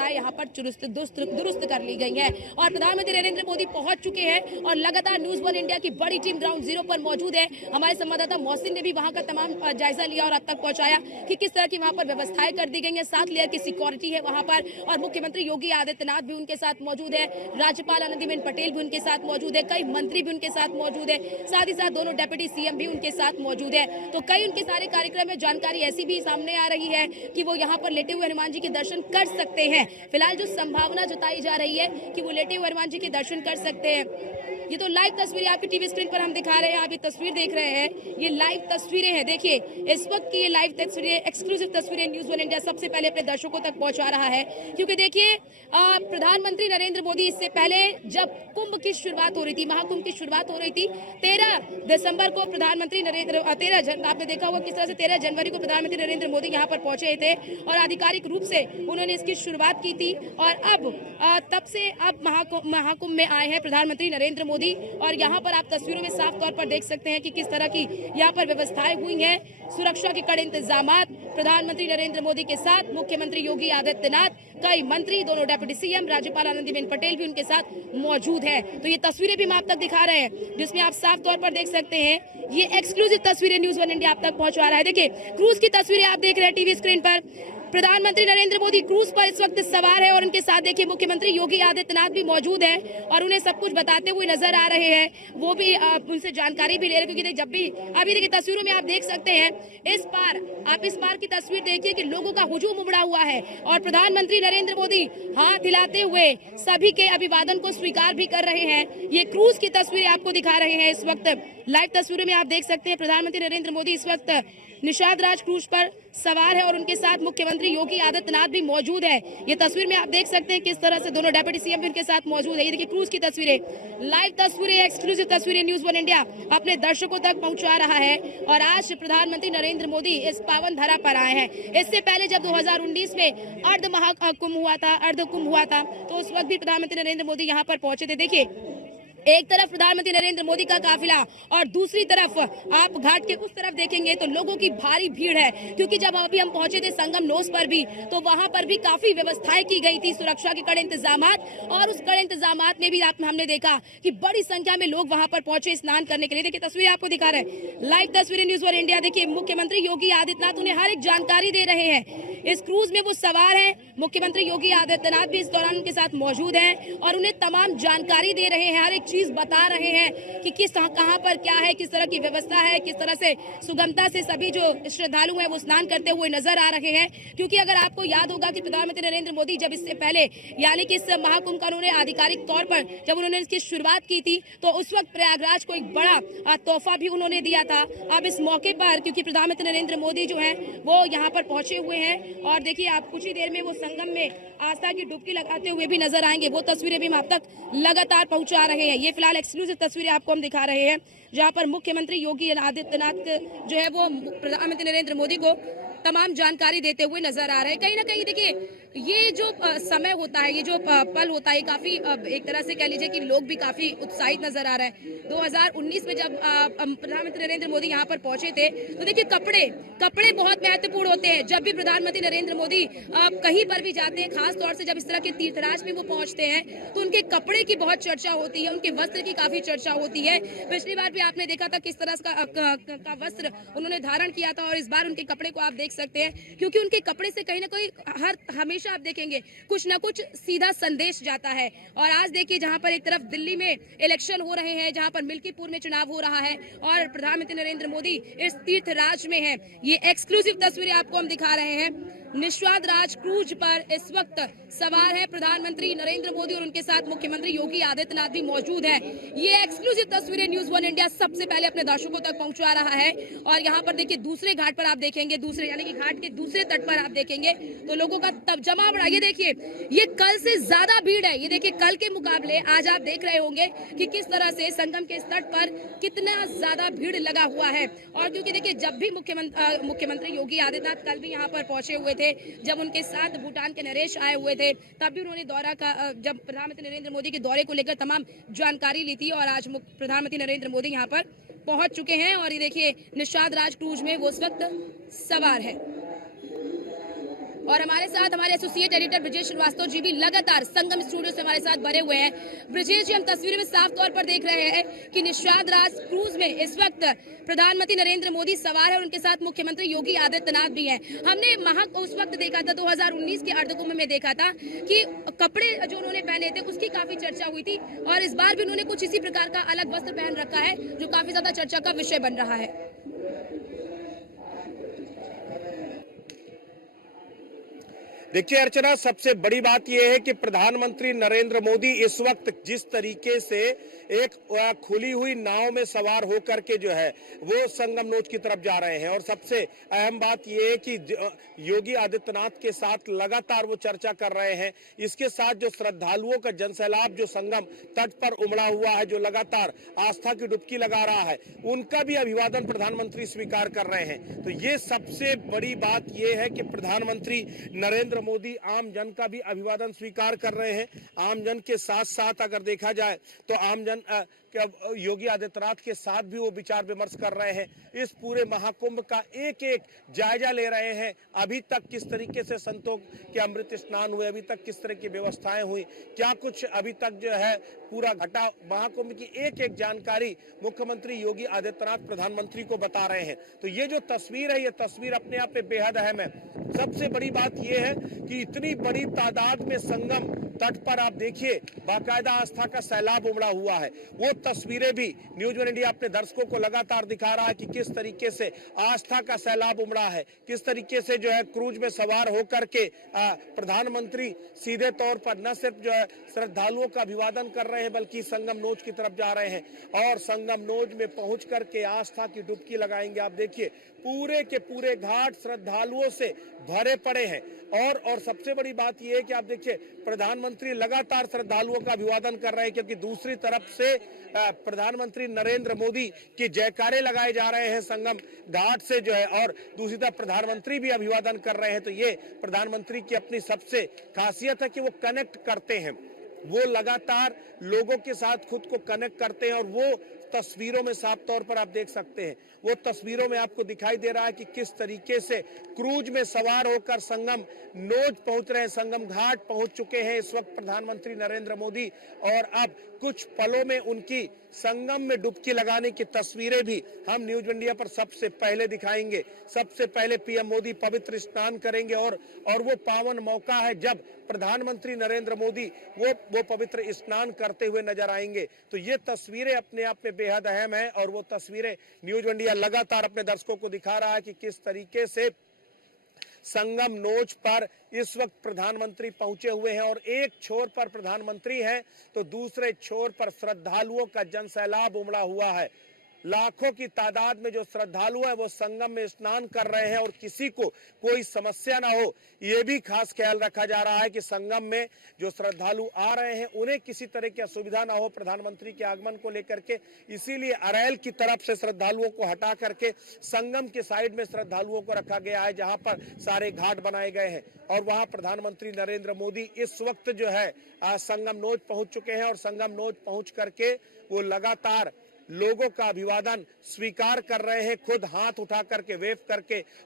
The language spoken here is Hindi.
व्यवस्थाएं यहाँ पर दुरुस्त कर ली गई हैं और प्रधानमंत्री नरेंद्र मोदी पहुंच चुके हैं और लगातार न्यूज़ वन इंडिया की बड़ी टीम ग्राउंड जीरो पर मौजूद है। हमारे संवाददाता मोहसिन ने भी वहां का तमाम जायजा लिया और अब तक पहुंचाया कि किस तरह की वहां पर व्यवस्थाएं कर दी गई हैं। 7 लेयर की सिक्योरिटी है वहां पर और मुख्यमंत्री योगी आदित्यनाथ भी उनके साथ मौजूद है, राज्यपाल आनंदीबेन पटेल भी उनके साथ मौजूद है, कई मंत्री भी उनके साथ मौजूद है, साथ ही साथ दोनों डेप्यूटी सीएम भी उनके साथ मौजूद है। तो कई उनके सारे कार्यक्रम में जानकारी ऐसी भी सामने आ रही है कि वो यहाँ पर लेटे हुए हनुमान जी के दर्शन कर सकते हैं। फिलहाल जो संभावना जताई जा रही है कि वो लेटे हुए हनुमान जी के दर्शन कर सकते हैं। ये तो लाइव तस्वीरें आपकी टीवी स्क्रीन पर हम दिखा रहे हैं, आप ये तस्वीर देख रहे हैं, ये लाइव तस्वीरें हैं। देखिए इस वक्त की ये लाइव तस्वीरें, एक्सक्लूसिव तस्वीरें न्यूज़ वन इंडिया सबसे पहले अपने दर्शकों तक पहुंचा रहा है, क्योंकि देखिए प्रधानमंत्री नरेंद्र मोदी इससे पहले जब कुंभ की शुरुआत हो रही थी, महाकुंभ की शुरुआत हो रही थी 13 दिसंबर को प्रधानमंत्री आपने देखा होगा किस तरह से 13 जनवरी को प्रधानमंत्री नरेंद्र मोदी यहाँ पर पहुंचे थे और आधिकारिक रूप से उन्होंने इसकी शुरुआत की थी और अब तब से अब महाकुंभ में आए हैं प्रधानमंत्री नरेंद्र मोदी और यहाँ पर आप तस्वीरों में साफ तौर पर देख सकते हैं कि किस तरह की यहाँ पर व्यवस्थाएं हुई हैं। सुरक्षा के कड़े इंतजामात, प्रधानमंत्री नरेंद्र मोदी के साथ मुख्यमंत्री योगी आदित्यनाथ, कई मंत्री, दोनों डेप्यूटी सीएम, राज्यपाल आनंदीबेन पटेल भी उनके साथ मौजूद है। तो ये तस्वीरें भी हम आप तक दिखा रहे हैं जिसमें आप साफ तौर पर देख सकते हैं ये एक्सक्लूसिव तस्वीरें न्यूज़ वन इंडिया आप तक पहुंचा रहा है। देखिए क्रूज की तस्वीरें आप देख रहे हैं टीवी स्क्रीन पर। प्रधानमंत्री नरेंद्र मोदी क्रूज पर इस वक्त सवार है और उनके साथ देखिए मुख्यमंत्री योगी आदित्यनाथ भी मौजूद है और उन्हें सब कुछ बताते हुए नजर आ रहे हैं। वो भी उनसे जानकारी भी ले रहे हैं, क्योंकि जब भी अभी देखिए तस्वीरों में आप देख सकते हैं इस बार की तस्वीर देखिए कि लोगों का हुजूम उमड़ा हुआ है और प्रधानमंत्री नरेंद्र मोदी हाथ हिलाते हुए सभी के अभिवादन को स्वीकार भी कर रहे हैं। ये क्रूज की तस्वीरें आपको दिखा रहे हैं इस वक्त लाइव तस्वीरों में आप देख सकते हैं। प्रधानमंत्री नरेंद्र मोदी इस वक्त निषाद राज क्रूज पर सवार है और उनके साथ मुख्यमंत्री योगी आदित्यनाथ भी मौजूद है। ये तस्वीर में आप देख सकते हैं किस तरह से दोनों डेप्यूटी सीएम भी उनके साथ मौजूद है। ये देखिए क्रूज की तस्वीरें, लाइव तस्वीरें, एक्सक्लूसिव तस्वीरें न्यूज़ वन इंडिया अपने दर्शकों तक पहुंचा रहा है और आज प्रधानमंत्री नरेंद्र मोदी इस पावन धरा पर आए हैं। इससे पहले जब 2019 में अर्ध कुंभ हुआ था तो उस वक्त भी प्रधानमंत्री नरेंद्र मोदी यहाँ पर पहुंचे थे। देखिए एक तरफ प्रधानमंत्री नरेंद्र मोदी का काफिला और दूसरी तरफ आप घाट के उस तरफ देखेंगे तो लोगों की भारी भीड़ है, क्योंकि जब अभी हम पहुंचे थे संगम नोस पर भी तो वहां पर भी काफी व्यवस्थाएं की गई थी, सुरक्षा के कड़े इंतजामात और उस कड़े इंतजामात में भी हमने देखा कि बड़ी संख्या में लोग वहां पर पहुंचे स्नान करने के लिए। देखिए तस्वीरें आपको दिखा रहे हैं, लाइव तस्वीरें न्यूज़ वन इंडिया। देखिए मुख्यमंत्री योगी आदित्यनाथ उन्हें हर एक जानकारी दे रहे हैं। इस क्रूज में वो सवार है, मुख्यमंत्री योगी आदित्यनाथ भी इस दौरान उनके साथ मौजूद हैं और उन्हें तमाम जानकारी दे रहे हैं, हर एक चीज बता रहे हैं कि कहां पर क्या है, किस तरह की व्यवस्था है, किस तरह से सुगमता से सभी जो श्रद्धालु हैं वो स्नान करते हुए नजर आ रहे हैं। क्योंकि अगर आपको याद होगा कि प्रधानमंत्री नरेंद्र मोदी जब इससे पहले यानी कि इस महाकुंभ का उन्होंने आधिकारिक तौर पर जब उन्होंने इसकी शुरुआत की थी तो उस वक्त प्रयागराज को एक बड़ा तोहफा भी उन्होंने दिया था। अब इस मौके पर क्योंकि प्रधानमंत्री नरेंद्र मोदी जो है वो यहाँ पर पहुंचे हुए हैं और देखिए आप कुछ ही देर में वो संगम में आस्था की डुबकी लगाते हुए भी नजर आएंगे। वो तस्वीरें भी हम आप तक लगातार पहुंचा रहे हैं। ये फिलहाल एक्सक्लूसिव तस्वीरें आपको हम दिखा रहे हैं जहां पर मुख्यमंत्री योगी आदित्यनाथ जो है वो प्रधानमंत्री नरेंद्र मोदी को तमाम जानकारी देते हुए नजर आ रहे हैं। कहीं ना कहीं देखिए ये जो समय होता है, ये जो पल होता है, काफी एक तरह से कह लीजिए कि लोग भी काफी उत्साहित नजर आ रहे हैं। 2019 में जब प्रधानमंत्री नरेंद्र मोदी यहाँ पर पहुंचे थे तो देखिए कपड़े बहुत महत्वपूर्ण होते हैं। जब भी प्रधानमंत्री नरेंद्र मोदी कहीं पर भी जाते हैं, खास तौर से जब इस तरह के तीर्थराज में वो पहुंचते हैं तो उनके कपड़े की बहुत चर्चा होती है, उनके वस्त्र की काफी चर्चा होती है। पिछली बार भी आपने देखा था किस तरह का वस्त्र उन्होंने धारण किया था और इस बार उनके कपड़े को आप देख सकते हैं, क्योंकि उनके कपड़े से कहीं ना कहीं हमेशा आप देखेंगे कुछ ना कुछ सीधा संदेश जाता है। और आज देखिए जहां पर एक तरफ दिल्ली में इलेक्शन हो रहे हैं, जहां पर मिल्कीपुर में चुनाव हो रहा है और प्रधानमंत्री नरेंद्र मोदी इस तीर्थराज में है। ये एक्सक्लूसिव तस्वीरें आपको हम दिखा रहे हैं। निषाद राज क्रूज पर इस वक्त सवार है प्रधानमंत्री नरेंद्र मोदी और उनके साथ मुख्यमंत्री योगी आदित्यनाथ भी मौजूद है। ये एक्सक्लूसिव तस्वीरें न्यूज़ वन इंडिया सबसे पहले अपने दर्शकों तक पहुंचा रहा है। और यहाँ पर देखिए दूसरे घाट पर आप देखेंगे, दूसरे यानी कि घाट के दूसरे तट पर आप देखेंगे तो लोगों का तब जमा बढ़ा। ये देखिए ये कल से ज्यादा भीड़ है। ये देखिए कल के मुकाबले आज आप देख रहे होंगे कि किस तरह से संगम के तट पर कितना ज्यादा भीड़ लगा हुआ है। और क्योंकि देखिए जब भी मुख्यमंत्री योगी आदित्यनाथ कल भी यहाँ पर पहुंचे हुए थे, जब उनके साथ भूटान के नरेश आए हुए थे तब भी उन्होंने जब प्रधानमंत्री नरेंद्र मोदी के दौरे को लेकर तमाम जानकारी ली थी और आज प्रधानमंत्री नरेंद्र मोदी यहाँ पर पहुंच चुके हैं। और ये देखिए निषाद राज क्रूज में वो उस वक्त सवार है और हमारे साथ हमारे एसोसिएट एडिटर ब्रिजेश श्रीवास्तव जी भी लगातार संगम स्टूडियो से हमारे साथ बने हुए हैं। ब्रिजेश जी, हम तस्वीरों में साफ तौर पर देख रहे हैं कि निषाद राज क्रूज में इस वक्त प्रधानमंत्री नरेंद्र मोदी सवार है और उनके साथ मुख्यमंत्री योगी आदित्यनाथ भी हैं। हमने उस वक्त देखा था 2019 के अर्धकुंभ में देखा था कि कपड़े जो उन्होंने पहने थे उसकी काफी चर्चा हुई थी और इस बार भी उन्होंने कुछ इसी प्रकार का अलग वस्त्र पहन रखा है जो काफी ज्यादा चर्चा का विषय बन रहा है। देखिए अर्चना, सबसे बड़ी बात यह है कि प्रधानमंत्री नरेंद्र मोदी इस वक्त जिस तरीके से एक खुली हुई नाव में सवार होकर के जो है वो संगम नोच की तरफ जा रहे हैं। और सबसे अहम बात यह है कि योगी आदित्यनाथ के साथ लगातार वो चर्चा कर रहे हैं। इसके साथ जो श्रद्धालुओं का जनसैलाब जो संगम तट पर उमड़ा हुआ है, जो लगातार आस्था की डुबकी लगा रहा है, उनका भी अभिवादन प्रधानमंत्री स्वीकार कर रहे हैं। तो ये सबसे बड़ी बात यह है कि प्रधानमंत्री नरेंद्र मोदी आम जन का भी अभिवादन स्वीकार कर रहे हैं। आम जन के साथ साथ अगर देखा जाए तो आम जन योगी आदित्यनाथ के साथ भी वो विचार विमर्श कर रहे हैं। इस पूरे महाकुंभ का एक एक जायजा ले रहे हैं। अभी तक किस तरीके से संतों के अमृत स्नान हुए, अभी तक किस तरह की व्यवस्थाएं हुई, क्या कुछ अभी तक जो है पूरा घटा, महाकुंभ की एक एक जानकारी मुख्यमंत्री योगी आदित्यनाथ प्रधानमंत्री को बता रहे हैं। तो ये जो तस्वीर है, ये तस्वीर अपने आप में बेहद अहम है। सबसे बड़ी बात यह है कि इतनी बड़ी तादाद में संगम तट पर आप देखिए बाकायदा आस्था का सैलाब उमड़ा हुआ है। वो तस्वीरें भी न्यूज वन इंडिया अपने दर्शकों को लगातार दिखा रहा है कि किस तरीके से आस्था का सैलाब उमड़ा है, किस तरीके से जो है क्रूज में सवार होकर के प्रधानमंत्री सीधे तौर पर न सिर्फ जो है श्रद्धालुओं का अभिवादन कर रहे हैं बल्कि संगम नोच की तरफ जा रहे हैं और संगम नोच में पहुंच करके आस्था की डुबकी लगाएंगे। आप देखिए पूरे के पूरे घाट श्रद्धालुओं से भरे पड़े हैं। और सबसे बड़ी बात यह है कि आप देखिए प्रधानमंत्री लगातार श्रद्धालुओं का अभिवादन कर रहे हैं, क्योंकि दूसरी तरफ से प्रधानमंत्री नरेंद्र मोदी के जयकारे लगाए जा रहे हैं संगम घाट से जो है, और दूसरी तरफ प्रधानमंत्री भी अभिवादन कर रहे हैं। तो ये प्रधानमंत्री की अपनी सबसे खासियत है कि वो कनेक्ट करते हैं, वो लगातार लोगों के साथ खुद को कनेक्ट करते हैं। और वो तस्वीरों में साफ तौर पर आप देख सकते हैं, वो तस्वीरों में आपको दिखाई दे रहा है कि किस तरीके से क्रूज में सवार होकर संगम नोच पहुंच रहे हैं, संगम घाट पहुंच चुके हैं इस वक्त प्रधानमंत्री नरेंद्र मोदी। और अब कुछ पलों में उनकी संगम में डुबकी लगाने की तस्वीरें भी हम न्यूज इंडिया पर सबसे पहले दिखाएंगे। सबसे पहले पीएम मोदी पवित्र स्नान करेंगे और वो पावन मौका है जब प्रधानमंत्री नरेंद्र मोदी वो पवित्र स्नान करते हुए नजर आएंगे। तो ये तस्वीरें अपने आप में बेहद अहम है और वो तस्वीरें न्यूज इंडिया लगातार अपने दर्शकों को दिखा रहा है कि किस तरीके से संगम नोच पर इस वक्त प्रधानमंत्री पहुंचे हुए हैं। और एक छोर पर प्रधानमंत्री हैं तो दूसरे छोर पर श्रद्धालुओं का जनसैलाब उमड़ा हुआ है। लाखों की तादाद में जो श्रद्धालु हैं वो संगम में स्नान कर रहे हैं और किसी को कोई समस्या ना हो, ये भी खास ख्याल रखा जा रहा है कि संगम में जो श्रद्धालु आ रहे हैं उन्हें किसी तरह की असुविधा ना हो प्रधानमंत्री के आगमन को लेकर के। इसीलिए अरैल की तरफ से श्रद्धालुओं को हटा करके संगम के साइड में श्रद्धालुओं को रखा गया है, जहां पर सारे घाट बनाए गए हैं। और वहां प्रधानमंत्री नरेंद्र मोदी इस वक्त जो है संगम नोच पहुंच चुके हैं और संगम नोच पहुंच करके वो लगातार लोगों का अभिवादन स्वीकार कर रहे हैं, खुद हाथ उठा करके वेव करके